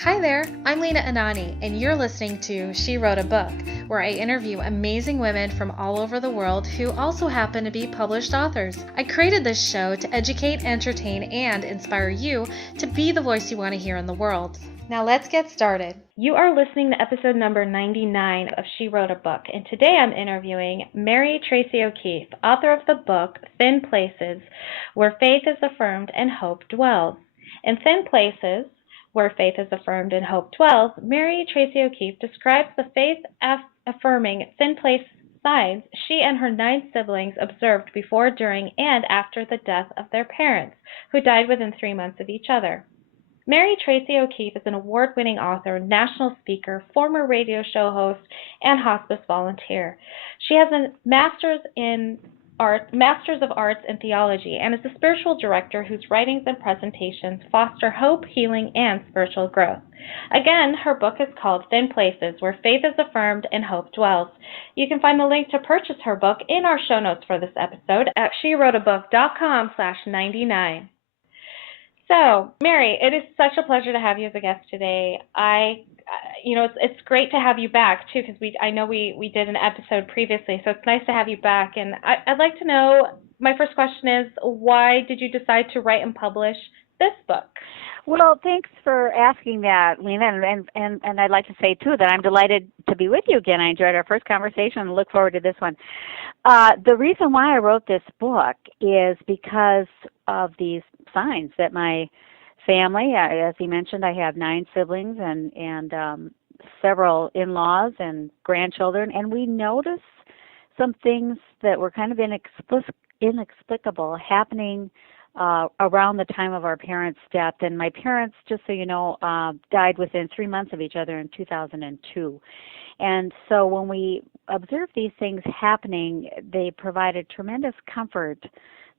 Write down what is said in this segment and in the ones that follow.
Hi there, I'm Lena Anani, and you're listening to She Wrote a Book, where I interview amazing women from all over the world who also happen to be published authors. I created this show to educate, entertain, and inspire you to be the voice you want to hear in the world. Now let's get started. You are listening to episode number 99 of She Wrote a Book, and today I'm interviewing Mary Treacy O'Keefe, author of the book Thin Places, Where Faith is Affirmed and Hope Dwells. In Thin Places, Where Faith is Affirmed and Hope Dwells, Mary Treacy O'Keefe describes the faith-affirming thin place signs she and her 9 siblings observed before, during, and after the death of their parents, who died within 3 months of each other. Mary Treacy O'Keefe is an award-winning author, national speaker, former radio show host, and hospice volunteer. She has a Master's of Arts in Theology, and is a spiritual director whose writings and presentations foster hope, healing, and spiritual growth. Again, her book is called Thin Places, Where Faith is Affirmed and Hope Dwells. You can find the link to purchase her book in our show notes for this episode at SheWroteABook.com/99. So, Mary, it is such a pleasure to have you as a guest today. It's great to have you back too, because I know we did an episode previously, so it's nice to have you back. And I'd like to know, my first question is, why did you decide to write and publish this book? Well, thanks for asking that, Lena, and I'd like to say too that I'm delighted to be with you again. I enjoyed our first conversation and look forward to this one. The reason why I wrote this book is because of these signs that my family, as you mentioned, I have 9 siblings and several in-laws and grandchildren, and we noticed some things that were kind of inexplicable happening around the time of our parents' death. And my parents, just so you know, died within 3 months of each other in 2002. And so when we observed these things happening, they provided tremendous comfort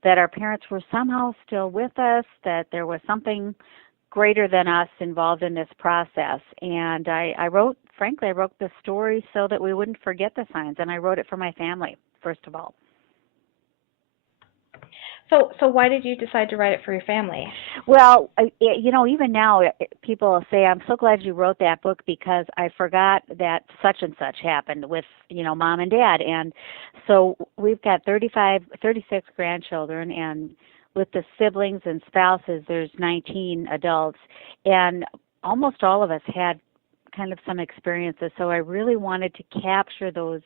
that our parents were somehow still with us, that there was something greater than us involved in this process. And I wrote the story so that we wouldn't forget the signs, and I wrote it for my family, first of all. So why did you decide to write it for your family? Well, even now people say, I'm so glad you wrote that book because I forgot that such and such happened with, mom and dad. And so we've got 36 grandchildren, and with the siblings and spouses, there's 19 adults. And almost all of us had kind of some experiences. So I really wanted to capture those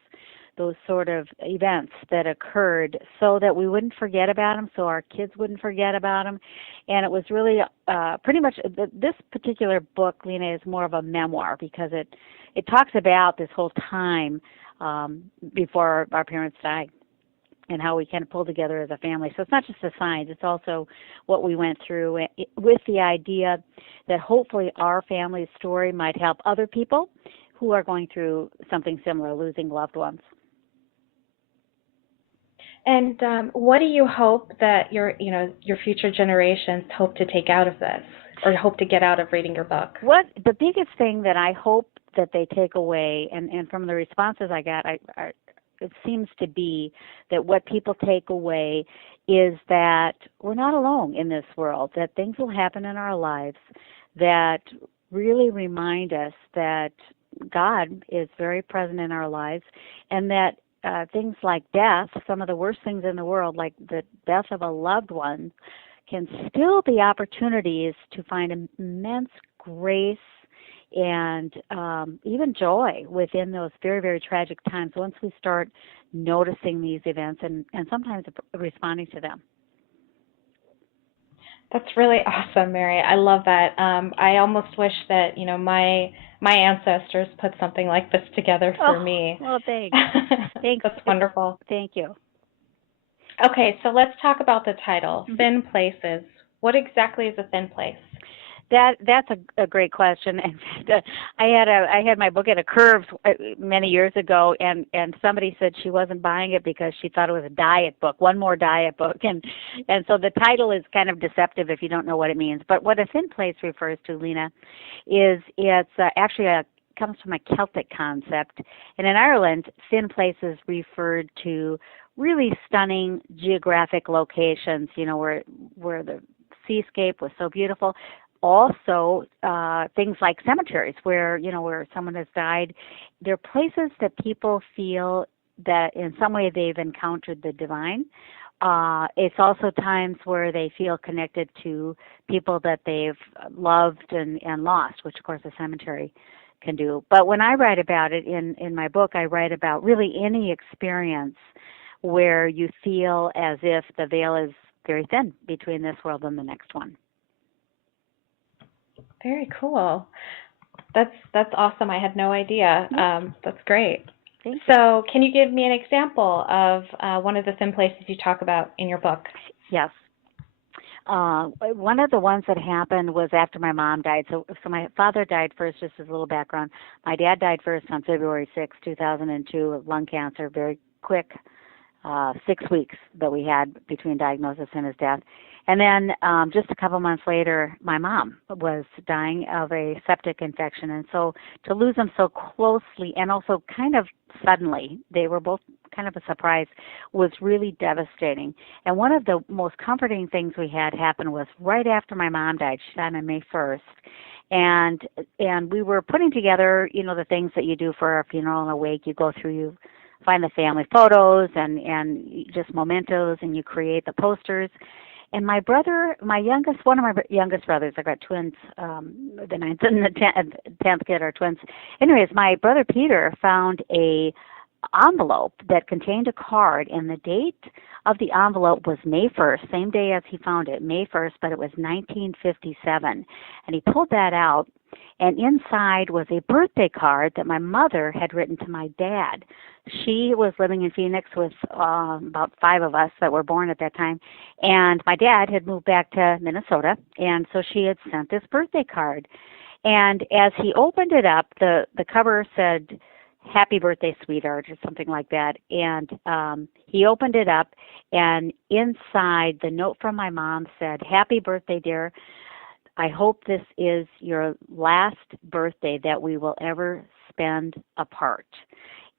sort of events that occurred so that we wouldn't forget about them, so our kids wouldn't forget about them. And it was really pretty much, this particular book, Lena, is more of a memoir because it talks about this whole time before our parents died and how we kind of pulled together as a family. So it's not just the signs, it's also what we went through with the idea that hopefully our family's story might help other people who are going through something similar, losing loved ones. And what do you hope that your future generations hope to take out of this, or hope to get out of reading your book? What the biggest thing that I hope that they take away, and from the responses I got, it seems to be that what people take away is that we're not alone in this world, that things will happen in our lives that really remind us that God is very present in our lives, and that things like death, some of the worst things in the world, like the death of a loved one, can still be opportunities to find immense grace and even joy within those very, very tragic times once we start noticing these events and sometimes responding to them. That's really awesome, Mary. I love that. I almost wish that, my ancestors put something like this together for me. Well, thanks. Thanks. That's wonderful. Thank you. Okay, so let's talk about the title, Thin Places. What exactly is a thin place? That's a great question. And I had my book at a Curves many years ago, and somebody said she wasn't buying it because she thought it was a diet book, one more diet book, and so the title is kind of deceptive if you don't know what it means. But what a thin place refers to, Lena, is it's actually comes from a Celtic concept, and in Ireland, thin places referred to really stunning geographic locations, where the seascape was so beautiful. also things like cemeteries where, where someone has died. They're places that people feel that in some way they've encountered the divine. It's also times where they feel connected to people that they've loved and lost, which of course a cemetery can do. But when I write about it in my book, I write about really any experience where you feel as if the veil is very thin between this world and the next one. Very cool. That's awesome. I had no idea. That's great. So can you give me an example of one of the thin places you talk about in your book? Yes. One of the ones that happened was after my mom died. So my father died first, just as a little background. My dad died first on February 6, 2002 of lung cancer, very quick, 6 weeks that we had between diagnosis and his death. And then just a couple months later, my mom was dying of a septic infection. And so to lose them so closely and also kind of suddenly, they were both kind of a surprise, was really devastating. And one of the most comforting things we had happen was right after my mom died. She died on May 1st. And we were putting together, the things that you do for a funeral and a wake. You go through, you find the family photos and just mementos, and you create the posters. And my brother, one of my youngest brothers, I got twins, the ninth and the 10th kid are twins. Anyways, my brother Peter found a envelope that contained a card, and the date of the envelope was May 1st, same day as he found it, May 1st, but it was 1957. And he pulled that out, and inside was a birthday card that my mother had written to my dad. She was living in Phoenix with about 5 of us that were born at that time, and my dad had moved back to Minnesota, and so she had sent this birthday card. And as he opened it up, the cover said, "Happy birthday, sweetheart," or something like that. And he opened it up, and inside the note from my mom said, "Happy birthday, dear. I hope this is your last birthday that we will ever spend apart."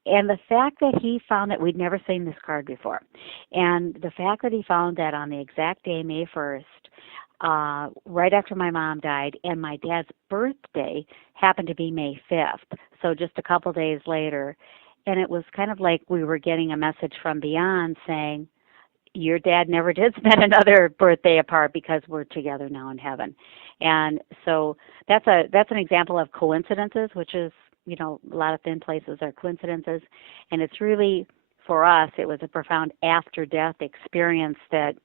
And the fact that he found that, we'd never seen this card before, and the fact that he found that on the exact day, May 1st, right after my mom died, and my dad's birthday happened to be May 5th, so just a couple days later, and it was kind of like we were getting a message from beyond saying, your dad never did spend another birthday apart because we're together now in heaven. And so that's an example of coincidences, which is, a lot of thin places are coincidences. And it's really, for us, it was a profound after-death experience that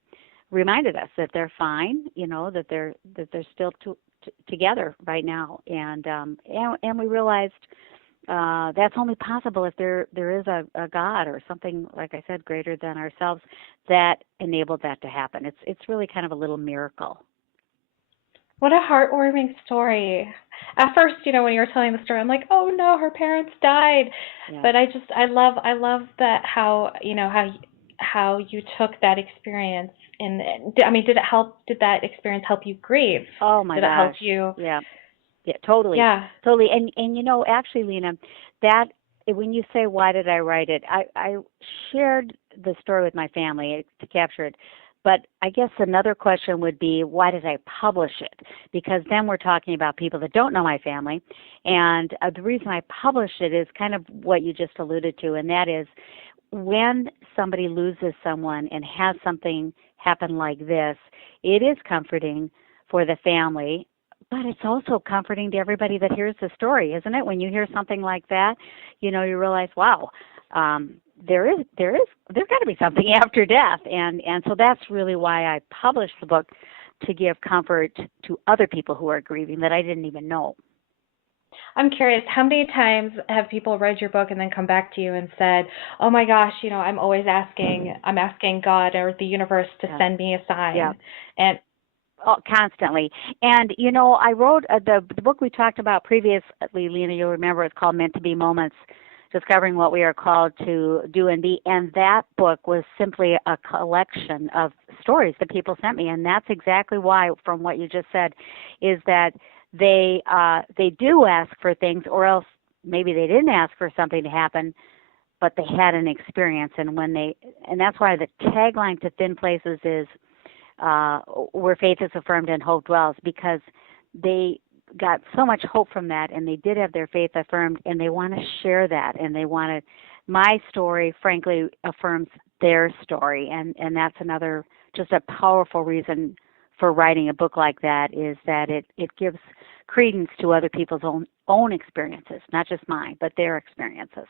reminded us that they're fine, that they're still together right now. And we realized that's only possible if there is a God or something, like I said, greater than ourselves that enabled that to happen. It's really kind of a little miracle. What a heartwarming story. At first, when you were telling the story, I'm like, oh no, her parents died. Yeah. But I love that how you took that experience, and did that experience help you grieve? Oh my gosh. Did it help you? Yeah. Yeah, totally. Yeah. Totally. And actually, Lena, that when you say why did I write it, I shared the story with my family to capture it. But I guess another question would be, why did I publish it? Because then we're talking about people that don't know my family. And the reason I published it is kind of what you just alluded to, and that is when somebody loses someone and has something happen like this, it is comforting for the family, but it's also comforting to everybody that hears the story, isn't it? When you hear something like that, you realize, wow, there's got to be something after death, and so that's really why I published the book, to give comfort to other people who are grieving that I didn't even know. I'm curious, how many times have people read your book and then come back to you and said, oh my gosh, I'm always asking God or the universe to send me a sign? Yeah. And constantly. And, I wrote the book we talked about previously, Lena, you'll remember, it's called Meant to Be Moments, Discovering What We Are Called to Do and Be. And that book was simply a collection of stories that people sent me. And that's exactly why, from what you just said, is that they do ask for things, or else maybe they didn't ask for something to happen, but they had an experience. And that's why the tagline to Thin Places is, where faith is affirmed and hope dwells, because they got so much hope from that, and they did have their faith affirmed, and they want to share that, and they want to. My story, frankly, affirms their story, and that's another just a powerful reason for writing a book like that, is that it gives credence to other people's own experiences, not just mine, but their experiences.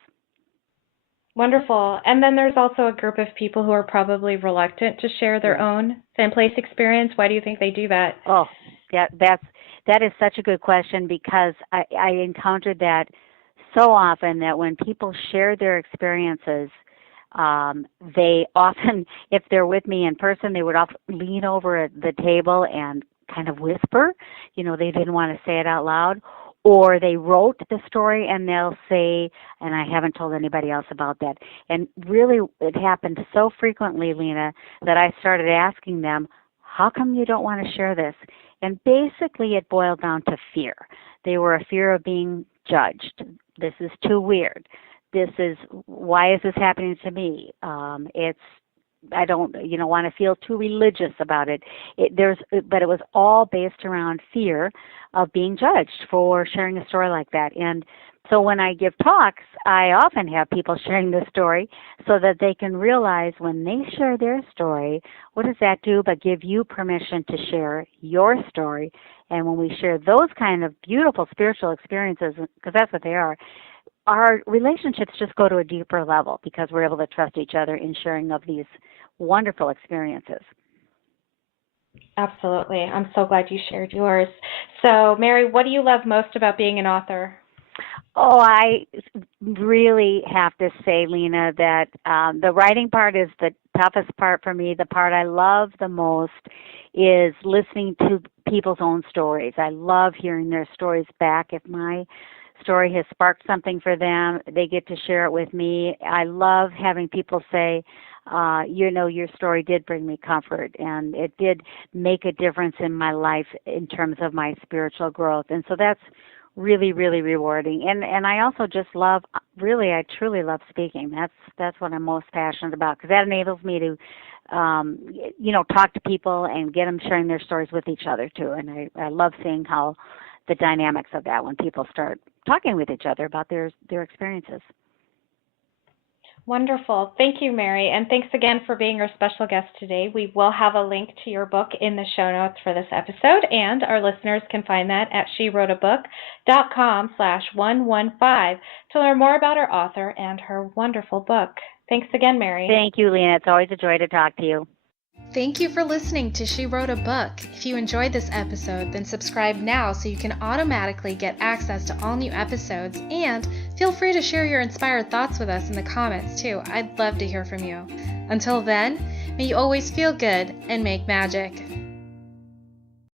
Wonderful. And then there's also a group of people who are probably reluctant to share their own same place experience. Why do you think they do that? Oh, that is such a good question, because I encountered that so often, that when people share their experiences, they often, if they're with me in person, they would often lean over at the table and kind of whisper. They didn't want to say it out loud. Or they wrote the story and they'll say, and I haven't told anybody else about that. And really, it happened so frequently, Lena, that I started asking them, how come you don't want to share this? And basically, it boiled down to fear. They were a fear of being judged. This is too weird. Why is this happening to me? I don't, want to feel too religious about it. But it was all based around fear of being judged for sharing a story like that. And so when I give talks, I often have people sharing this story so that they can realize when they share their story, what does that do but give you permission to share your story? And when we share those kind of beautiful spiritual experiences, because that's what they are, our relationships just go to a deeper level because we're able to trust each other in sharing of these wonderful experiences. Absolutely. I'm so glad you shared yours. So, Mary, what do you love most about being an author? Oh, I really have to say, Lena, that the writing part is the toughest part for me. The part I love the most is listening to people's own stories. I love hearing their stories back. If my story has sparked something for them, they get to share it with me. I love having people say, your story did bring me comfort, and it did make a difference in my life in terms of my spiritual growth. And so that's really, really rewarding. And I also just love, I truly love speaking. That's what I'm most passionate about, because that enables me to, talk to people and get them sharing their stories with each other too. And I love seeing how the dynamics of that when people start talking with each other about their experiences. Wonderful. Thank you, Mary. And thanks again for being our special guest today. We will have a link to your book in the show notes for this episode, and our listeners can find that at SheWroteABook.com/115 to learn more about our author and her wonderful book. Thanks again, Mary. Thank you, Lena. It's always a joy to talk to you. Thank you for listening to She Wrote a Book. If you enjoyed this episode, then subscribe now so you can automatically get access to all new episodes, and feel free to share your inspired thoughts with us in the comments too. I'd love to hear from you. Until then, may you always feel good and make magic.